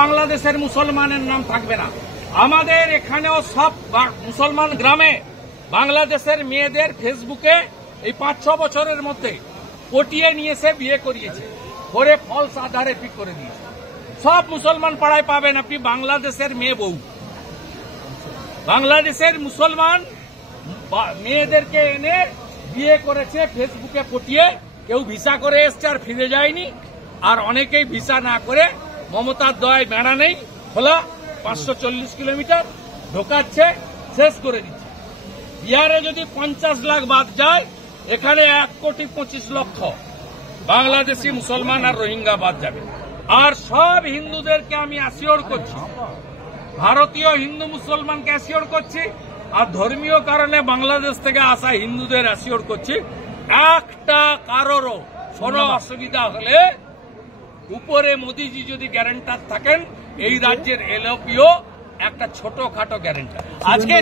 বাংলাদেশের মুসলমানের নাম থাকবে না। আমাদের এখানেও সব মুসলমান গ্রামে বাংলাদেশের মেয়েদের ফেসবুকে এই 5-6 বছরের মধ্যে পটিয়ে নিয়ে এসে বিয়ে করিয়েছে, করে ফলস আধারে পিক করে দিয়েছে। সব মুসলমান পাড়ায় পাবেন আপনি বাংলাদেশের মেয়ে বউ। বাংলাদেশের মুসলমান মেয়েদেরকে এনে বিয়ে করেছে ফেসবুকে পটিয়ে। কেউ ভিসা করে এসছে আর ফিরে যায়নি, আর অনেকেই ভিসা না করে মমতার দয়ায় বেড়া নেই খোলা 540 কিলোমিটার ঢোকাচ্ছে, শেষ করে দিচ্ছে। বিহারে যদি 50 লাখ বাদ যায়, এখানে 1,25,00,000 বাংলাদেশি মুসলমান আর রোহিঙ্গা বাদ যাবে। আর সব হিন্দুদেরকে আমি অ্যাসিওর করছি, ভারতীয় হিন্দু মুসলমানকে অ্যাসিওর করছি, আর ধর্মীয় কারণে বাংলাদেশ থেকে আসা হিন্দুদের অ্যাসিওর করছি, একটা কারোরও কোনো অসুবিধা হলে উপরে মোদিজি যদি গ্যারান্টার থাকেন, এই রাজ্যের এলওপিও একটা ছোটখাটো গ্যারান্টার। আজকে